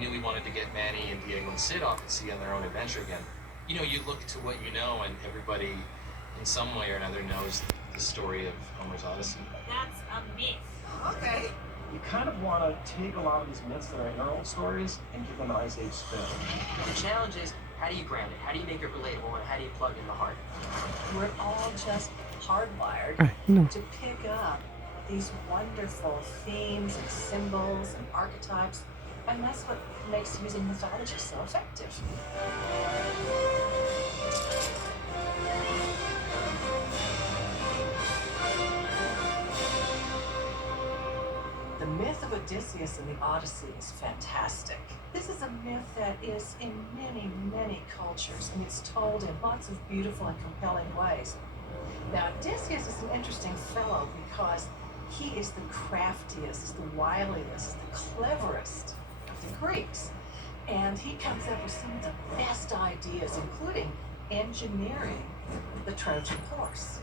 knew we wanted to get Manny and Diego and Sid off at sea on their own adventure again. You know, you look to what you know, and everybody in some way or another knows the story of Homer's Odyssey. That's a myth. Okay. You kind of want to take a lot of these myths that are in our old stories and give them an Ice Age spin. The challenge is, how do you ground it? How do you make it relatable? And how do you plug in the heart? We're all just hardwired to pick up these wonderful themes and symbols and archetypes, and that's what makes using mythology so effective. The myth of Odysseus in the Odyssey is fantastic. This is a myth that is in many, many cultures, and it's told in lots of beautiful and compelling ways. Now, Odysseus is an interesting fellow because he is the craftiest, the wiliest, the cleverest of the Greeks. And he comes up with some of the best ideas, including engineering the Trojan horse.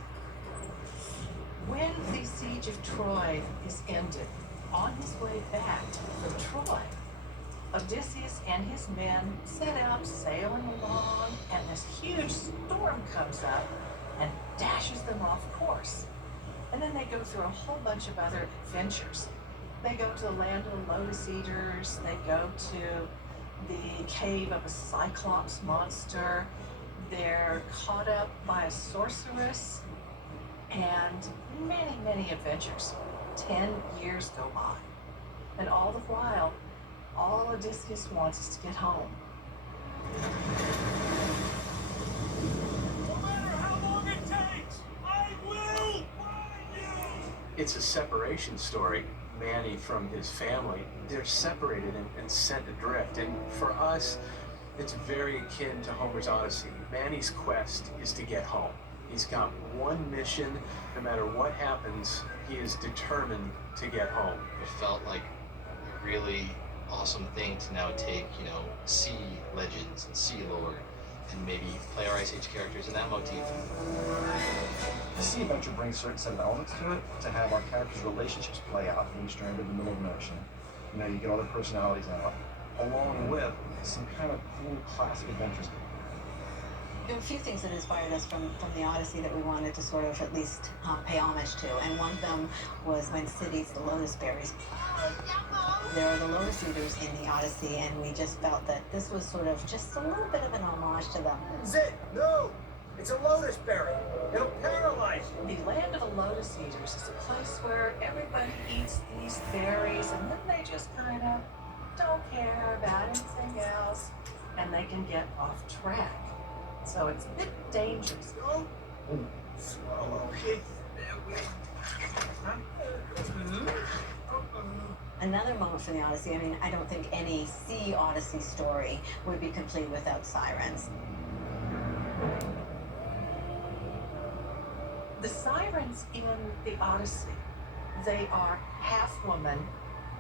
When the siege of Troy is ended, on his way back from Troy, Odysseus and his men set out sailing along, and this huge storm comes up and dashes them off course. And then they go through a whole bunch of other adventures. They go to the land of the Lotus Eaters, they go to the cave of a Cyclops monster, they're caught up by a sorceress, and many, many adventures. 10 years go by. And all the while, all Odysseus wants is to get home. No matter how long it takes, I will find you! It's a separation story. Manny from his family, they're separated and sent adrift. And for us, it's very akin to Homer's Odyssey. Manny's quest is to get home. He's got one mission. No matter what happens, he is determined to get home. It felt like a really awesome thing to now take, sea legends and sea lore and maybe play our Ice Age characters in that motif. The sea adventure brings a certain set of elements to it, to have our characters' relationships play out, being stranded in the middle of an ocean. You get all their personalities out, along with some kind of cool classic adventures. There were a few things that inspired us from the Odyssey that we wanted to sort of at least pay homage to, and one of them was when Sid eats the lotus berries. There are the Lotus Eaters in the Odyssey, and we just felt that this was sort of just a little bit of an homage to them. Zit, no! It's a lotus berry. It'll paralyze you. The land of the Lotus Eaters is a place where everybody eats these berries, and then they just kind of don't care about anything else, and they can get off track. So it's a bit dangerous. Oh, swallow. Another moment from the Odyssey, I mean, I don't think any sea Odyssey story would be complete without sirens. The sirens in the Odyssey, they are half woman,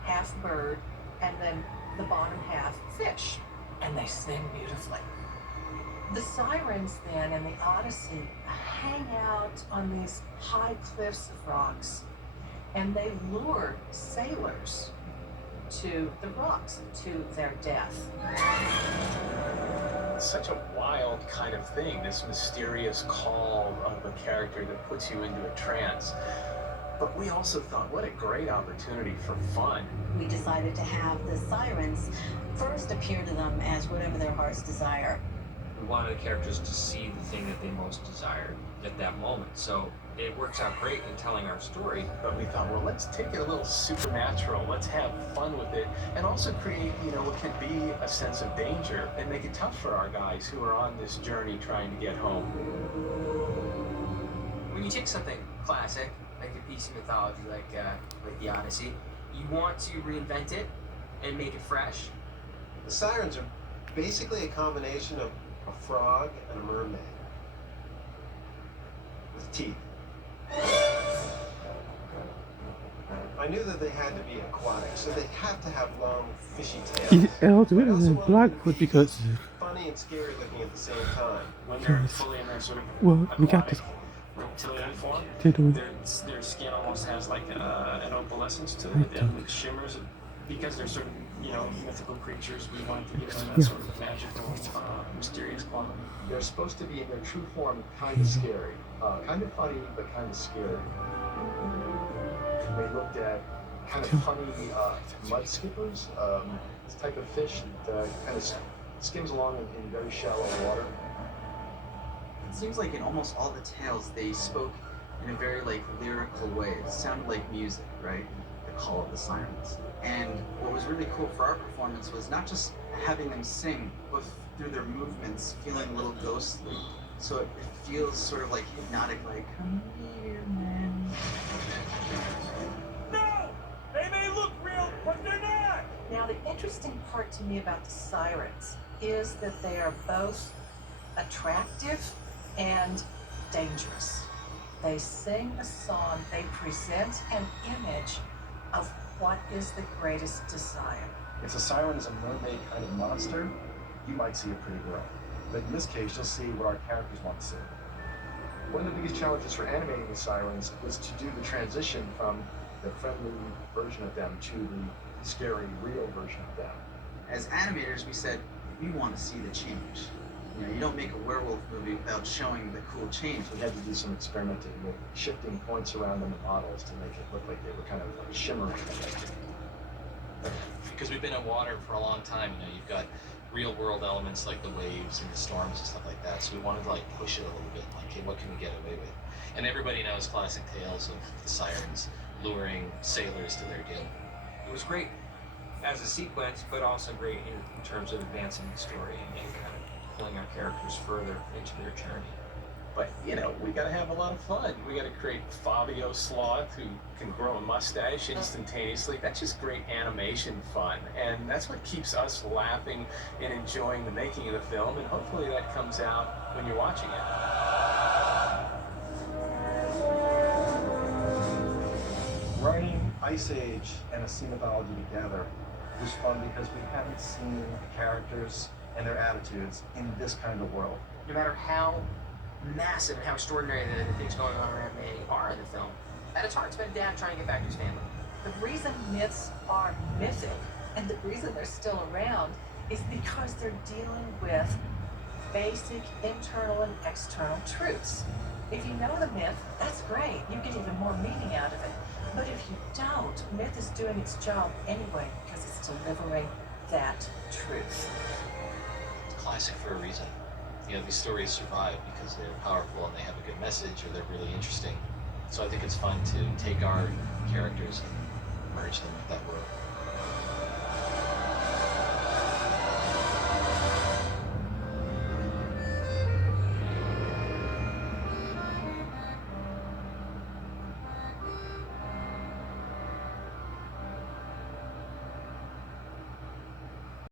half bird, and then the bottom half fish, and they sing beautifully. The sirens then in the Odyssey hang out on these high cliffs of rocks, and they lure sailors to the rocks, to their death. It's such a wild kind of thing, this mysterious call of a character that puts you into a trance. But we also thought, what a great opportunity for fun. We decided to have the sirens first appear to them as whatever their hearts desire. We wanted the characters to see the thing that they most desired at that moment. So it works out great in telling our story. But we thought, well, let's take it a little supernatural. Let's have fun with it. And also create, what could be a sense of danger and make it tough for our guys who are on this journey trying to get home. When you take something classic, like a piece of mythology like the Odyssey, you want to reinvent it and make it fresh. The sirens are basically a combination of a frog and a mermaid with teeth. I knew that they had to be aquatic, so they have to have long, fishy tails. Also wanted Blackfoot because funny and scary looking at the same time. When they're fully in their sort of well, we got this. reptilian form, They're doing. their skin almost has like an opalescence to it, and it shimmers because they're certain, mythical creatures, we wanted to give them that sort of magical, mysterious quality. They're supposed to be in their true form kind of scary. Kind of funny, but kind of scary. They looked at kind of funny mud skippers, this type of fish that kind of skims along in very shallow water. It seems like in almost all the tales they spoke in a very lyrical way. It sounded like music, right? The call of the sirens. And what was really cool for our performance was not just having them sing, but through their movements, feeling a little ghostly. So it feels sort of hypnotic, come here, man. No! They may look real, but they're not! Now, the interesting part to me about the sirens is that they are both attractive and dangerous. They sing a song, they present an image of what is the greatest desire. If the siren is a mermaid kind of monster, you might see a pretty girl. But in this case, you'll see what our characters want to see. One of the biggest challenges for animating the sirens was to do the transition from the friendly version of them to the scary, real version of them. As animators, we said, we want to see the change. You don't make a werewolf movie without showing the cool change. We had to do some experimenting with shifting points around on the models to make it look like they were kind of shimmering. Because we've been in water for a long time, you've got real world elements like the waves and the storms and stuff like that. So we wanted to push it a little bit, hey, what can we get away with? And everybody knows classic tales of the sirens luring sailors to their doom. It was great as a sequence, but also great in terms of advancing the story and kind of pulling our characters further into their journey. But, we gotta have a lot of fun. We gotta create Fabio Sloth, who can grow a mustache instantaneously. That's just great animation fun. And that's what keeps us laughing and enjoying the making of the film. And hopefully that comes out when you're watching it. Writing Ice Age and a scene mythology together was fun because we hadn't seen the characters and their attitudes in this kind of world. No matter how massive and how extraordinary the things going on around Manny are in the film, at its heart, it's been Dad trying to get back to his family. The reason myths are mythic and the reason they're still around is because they're dealing with basic internal and external truths. If you know the myth, that's great. You get even more meaning out of it. But if you don't, myth is doing its job anyway because it's delivering that truth. It's classic for a reason. These stories survive because they're powerful and they have a good message or they're really interesting. So I think it's fun to take our characters and merge them with that world.